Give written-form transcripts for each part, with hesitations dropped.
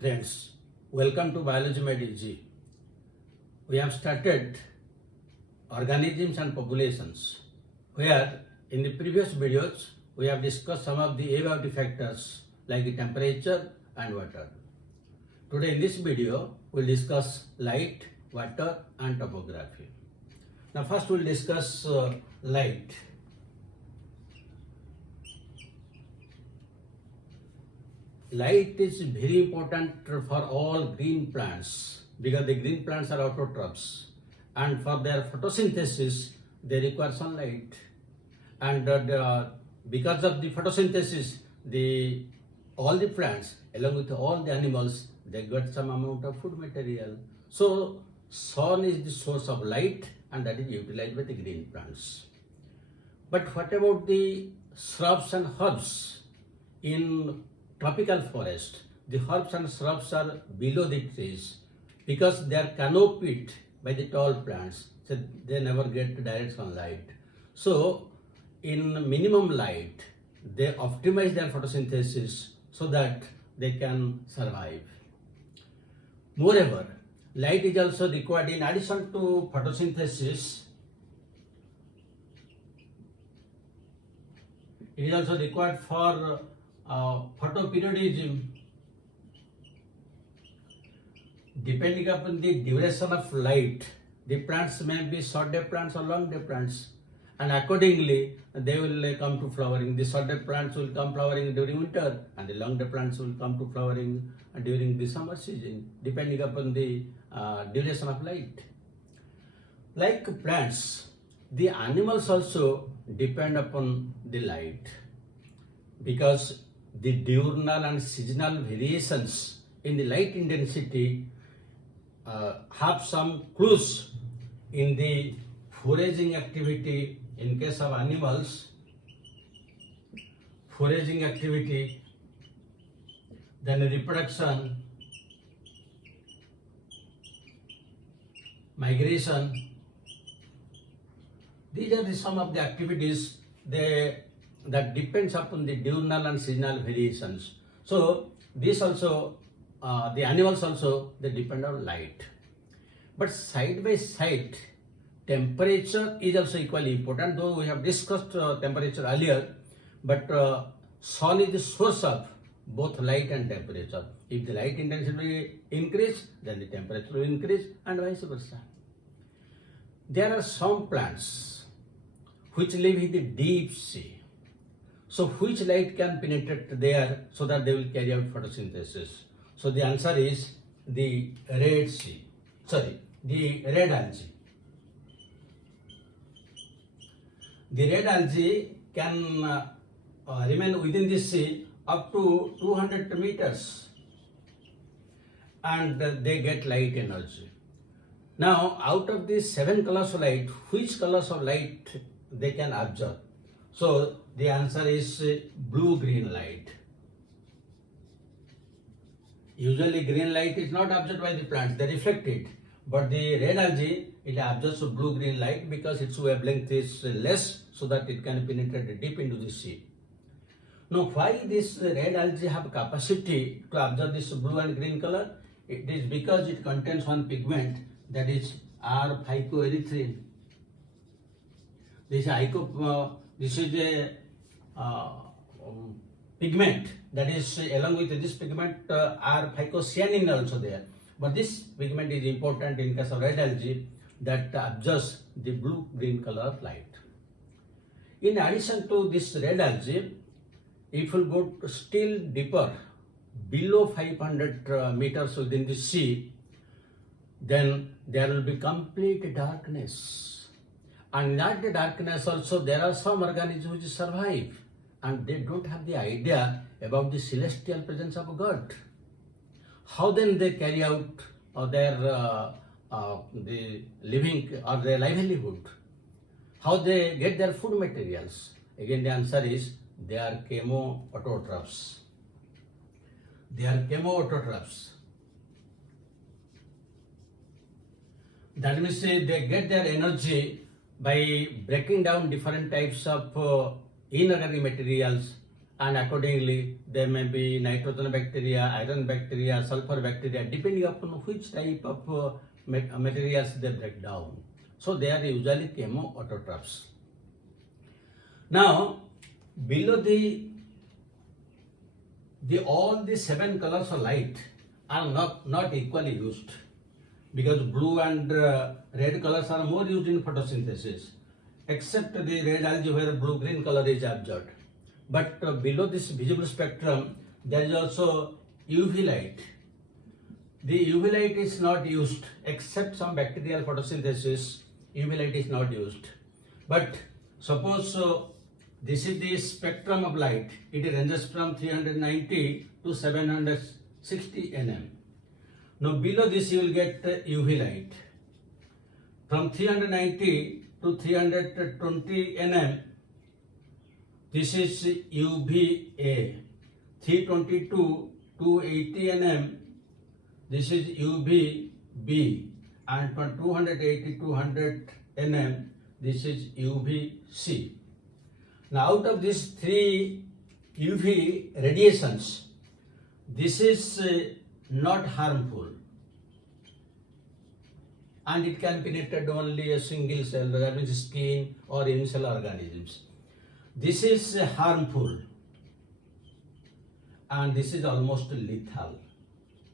Friends, welcome to Biology Made Easy. We have started organisms and populations, where in the previous videos we have discussed some of the abiotic factors like the temperature and water. Today in this video we will discuss light, water and topography. Now first we will discuss light. Light is very important for all green plants because the green plants are autotrophs, and for their photosynthesis they require sunlight, and because of the photosynthesis all the plants along with all the animals they get some amount of food material. So sun is the source of light and that is utilized by the green plants. But what about the shrubs and herbs? In tropical forest, the herbs and shrubs are below the trees because they are canopied by the tall plants, so they never get direct sunlight. So in minimum light, they optimize their photosynthesis so that they can survive. Moreover, light is also required in addition to photosynthesis. It is also required for photoperiodism. Depending upon the duration of light, the plants may be short day plants or long day plants, and accordingly they will come to flowering. The short day plants will come flowering during winter and the long day plants will come to flowering during the summer season, depending upon the duration of light. Like plants, the animals also depend upon the light because the diurnal and seasonal variations in the light intensity have some clues in the foraging activity. In case of animals, foraging activity, then reproduction, migration. These are some of the activities that depends upon the diurnal and seasonal variations. So this also, the animals also, they depend on light. But side by side, temperature is also equally important, though we have discussed temperature earlier, but sun is the source of both light and temperature. If the light intensity increase, then the temperature will increase and vice versa. There are some plants which live in the deep sea. So which light can penetrate there so that they will carry out photosynthesis? So the answer is the red algae. The red algae can remain within the sea up to 200 meters and they get light energy. Now out of these 7 colors of light, which colors of light they can absorb? So the answer is blue-green light. Usually green light is not absorbed by the plants, they reflect it. But the red algae, it absorbs blue-green light because its wavelength is less so that it can penetrate deep into the sea. Now why this red algae have capacity to absorb this blue and green color? It is because it contains one pigment that is R-phycoerythrin. This is a pigment that is along with this pigment R-phycocyanin also there. But this pigment is important in case of red algae that absorbs the blue-green color of light. In addition to this red algae, if we go still deeper, below 500 meters within the sea, then there will be complete darkness. And in that darkness also there are some organisms which survive and they don't have the idea about the celestial presence of God. How then they carry out their the living or their livelihood? How they get their food materials? Again the answer is they are chemoautotrophs. They are chemoautotrophs. That means they get their energy by breaking down different types of inorganic materials and accordingly there may be nitrogen bacteria, iron bacteria, sulfur bacteria, depending upon which type of materials they break down. So they are usually chemoautotrophs. Now below all the 7 colors of light are not equally used, because blue and red colors are more used in photosynthesis, except the red algae where blue-green color is absorbed. But below this visible spectrum, there is also UV light. The UV light is not used, except some bacterial photosynthesis, UV light is not used. But suppose this is the spectrum of light. It ranges from 390 to 760 nm. Now below this you will get UV light. From 390 to 320 nm, this is UVA. 322 to 80 nm, this is UVB. And from 280 to 100 nm, this is UVC. Now out of these 3 UV radiations, this is not harmful, and it can penetrate only a single cell, that means skin or unicellular organisms. This is harmful, and this is almost lethal.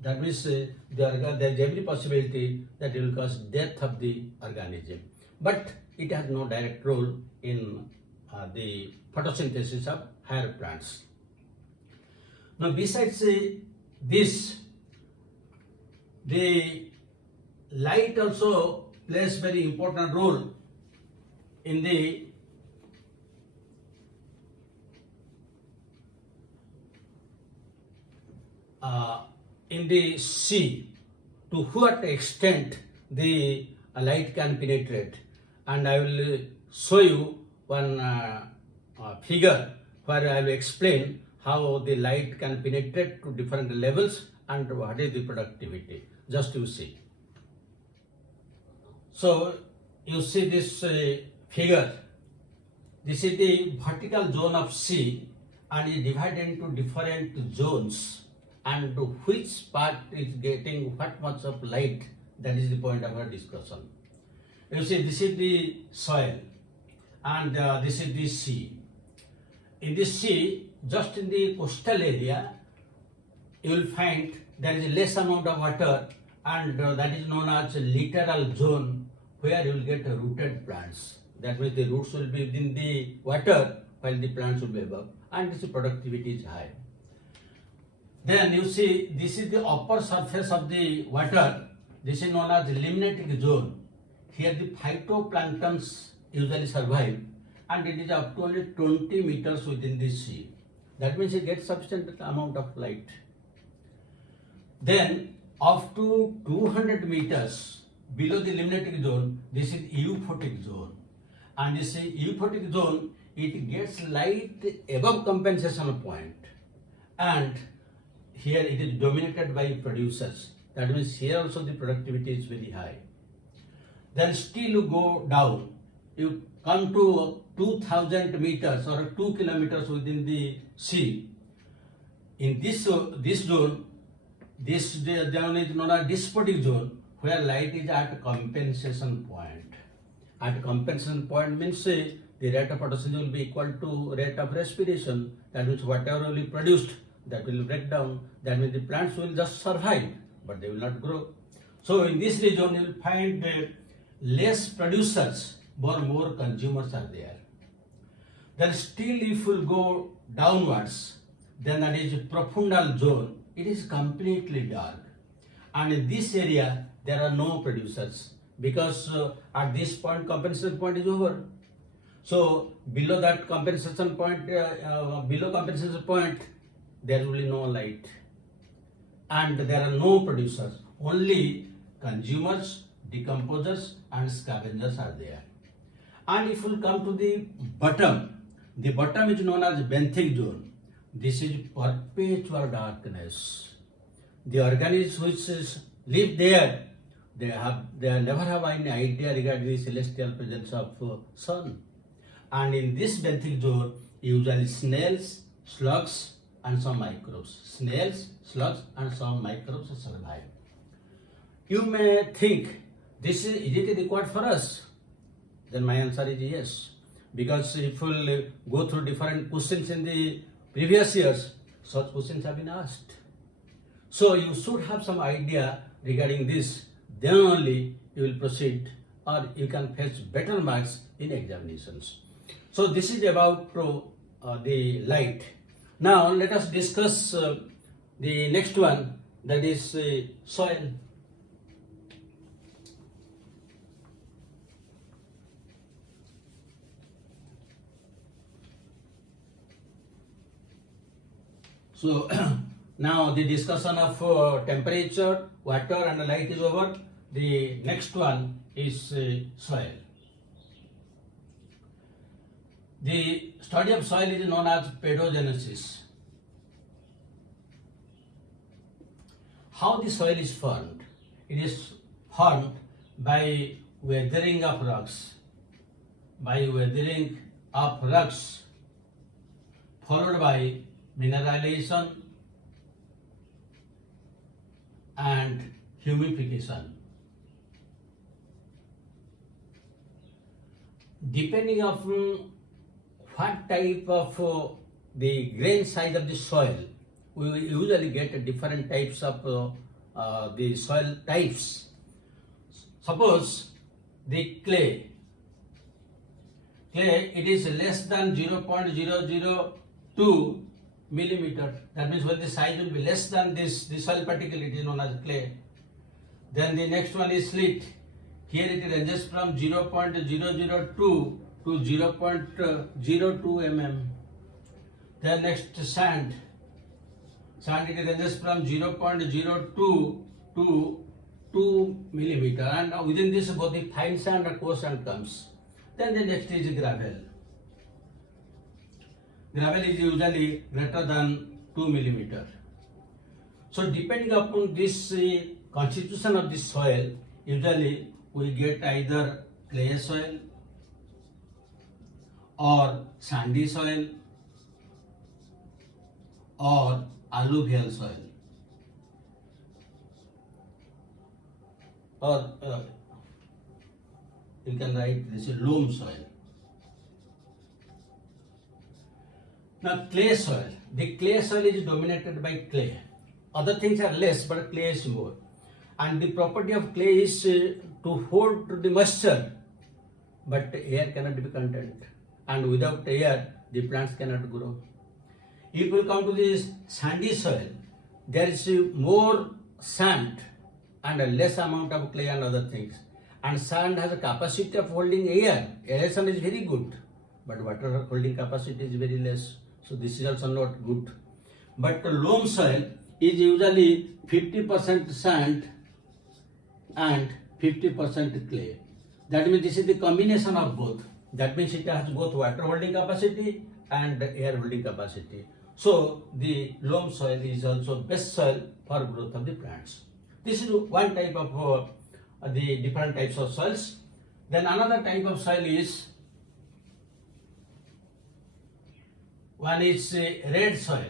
That means there is every possibility that it will cause death of the organism, but it has no direct role in the photosynthesis of higher plants. Now besides this, the light also plays very important role in the sea. To what extent the light can penetrate, and I will show you one figure where I will explain how the light can penetrate to different levels and what is the productivity. Just you see. So you see this figure. This is the vertical zone of sea, and is divided into different zones, and which part is getting what much of light, that is the point of our discussion. You see, this is the soil, and this is the sea. In this sea, just in the coastal area, you will find there is less amount of water, and that is known as littoral zone, where you will get rooted plants. That means the roots will be within the water while the plants will be above, and its productivity is high. Then you see, this is the upper surface of the water. This is known as limnetic zone. Here the phytoplanktons usually survive, and it is up to only 20 meters within the sea. That means it gets sufficient amount of light. Then up to 200 meters below the limnetic zone, this is euphotic zone. And this euphotic zone, it gets light above compensation point, and here it is dominated by producers. That means here also the productivity is very high. Then still you go down, you come to 2000 meters or 2 kilometers within the sea. In this zone, this zone is known as disphotic zone, where light is at compensation point. At compensation point means the rate of photosynthesis will be equal to rate of respiration. That means whatever will be produced, that will break down. That means the plants will just survive, but they will not grow. So in this region you will find less producers, but more consumers are there. Then still if you go downwards, then that is profundal zone. It is completely dark, and in this area there are no producers, because at this point compensation point is over. So below that compensation point, there will be no light, and there are no producers. Only consumers, decomposers, and scavengers are there. And if you come to the bottom is known as benthic zone. This is perpetual darkness. The organisms which live there, they never have any idea regarding the celestial presence of sun. And in this benthic zone, usually snails, slugs and some microbes. Snails, slugs and some microbes survive. You may think, is it required for us? Then my answer is yes. Because if we'll go through different questions in the previous years, such questions have been asked. So you should have some idea regarding this, then only you will proceed or you can fetch better marks in examinations. So this is about the light. Now let us discuss the next one, that is soil. So now the discussion of temperature, water and light is over. The next one is soil. The study of soil is known as pedogenesis. How the soil is formed? It is formed by weathering of rocks. Followed by mineralization and humidification. Depending on what type of the grain size of the soil, we will usually get different types of the soil types. Suppose the clay, it is less than 0.002 millimeter. That means when the size will be less than this, the soil particle, it is known as clay. Then the next one is slate. Here it ranges from 0.002 to 0.02 mm. Then next sand. It ranges from 0.02 to 2 millimeter. And within this both the fine sand and coarse sand comes. Then the next is gravel. Gravel is usually greater than 2 millimeter. So depending upon this constitution of the soil, usually we get either clay soil or sandy soil or alluvial soil, or you can write this is loam soil. Now clay soil. The clay soil is dominated by clay. Other things are less, but clay is more. And the property of clay is to hold the moisture, but air cannot be contained. And without air, the plants cannot grow. If we come to this sandy soil, there is more sand and a less amount of clay and other things. And sand has a capacity of holding air. Aeration is very good, but water holding capacity is very less. So this is also not good. But the loam soil is usually 50% sand and 50% clay. That means this is the combination of both. That means it has both water holding capacity and air holding capacity. So the loam soil is also best soil for growth of the plants. This is one type of the different types of soils. Then another type of soil is, one is red soil.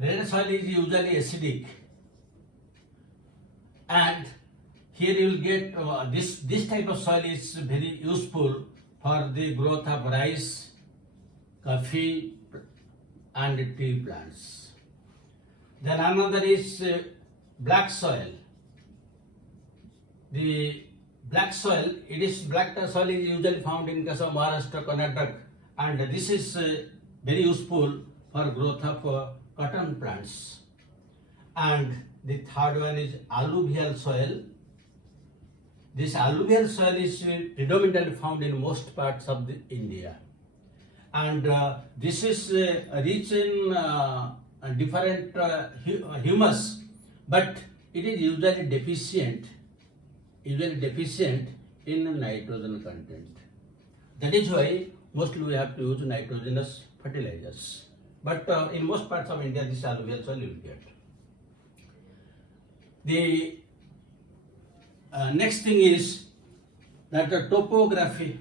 Red soil is usually acidic, and here you will get this type of soil is very useful for the growth of rice, coffee and tea plants. Then another is black soil. The black soil, black soil is usually found in case of Maharashtra, Karnataka, and this is very useful for growth of cotton plants. And the third one is alluvial soil. This alluvial soil is predominantly found in most parts of India. And this is rich in different humus, but it is usually deficient in nitrogen content. That is why mostly we have to use nitrogenous fertilizers. But in most parts of India, this alluvial soil you will get. The next thing is that the topography.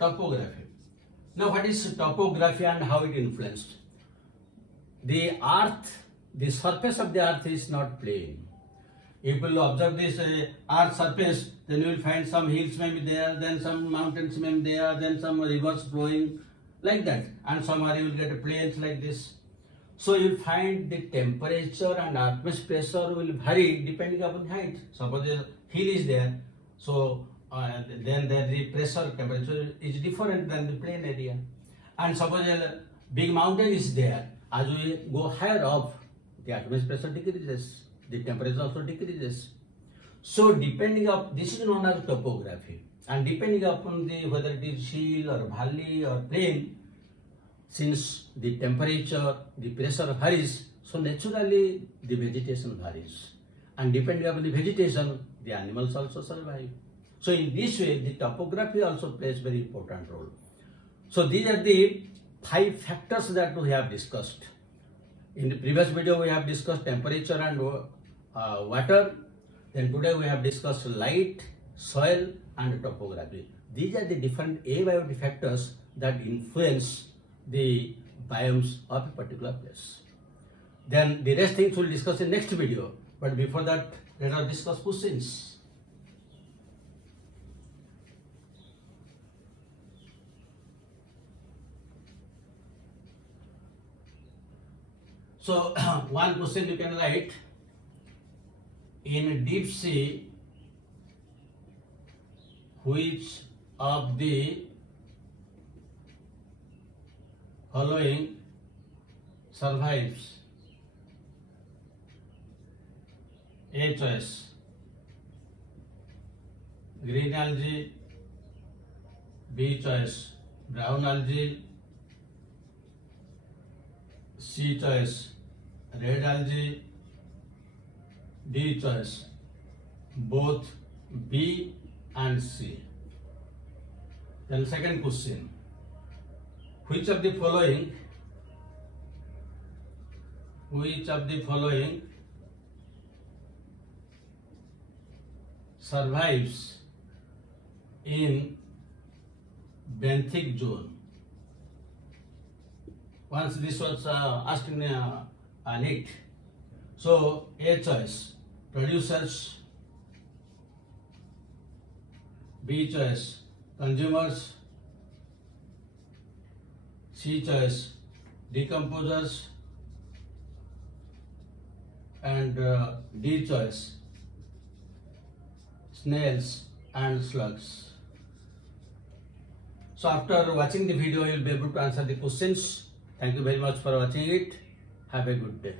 topography. Now what is topography and how it influenced? The earth, the surface of the earth is not plain. If you will observe this earth surface, then you will find some hills may be there, then some mountains may be there, then some rivers flowing like that, and somewhere you will get plains like this. So you will find the temperature and atmospheric pressure will vary depending upon height. Suppose the hill is there, so then the pressure temperature is different than the plain area. And suppose a big mountain is there, as we go higher up, the atmospheric pressure decreases, the temperature also decreases. So depending on, this is known as topography, and depending upon the whether it is hill or valley or plain, since the temperature, the pressure varies, so naturally the vegetation varies, and depending upon the vegetation, the animals also survive. So in this way, the topography also plays very important role. So these are the 5 factors that we have discussed. In the previous video, we have discussed temperature and water. Then today we have discussed light, soil, and topography. These are the different abiotic factors that influence the biomes of a particular place. Then the rest things we'll discuss in next video. But before that, let us discuss questions. So one question you can write: in deep sea, which of the following survives? A choice: green algae. B choice: brown algae. C choice: red algae. D choice: both B and C. Then second question: which of the following survives in benthic zone? Once this was asked in NEET. So A choice: producers. B choice: consumers. C choice: decomposers. And D choice: snails and slugs. So after watching the video, you will be able to answer the questions. Thank you very much for watching it. Have a good day.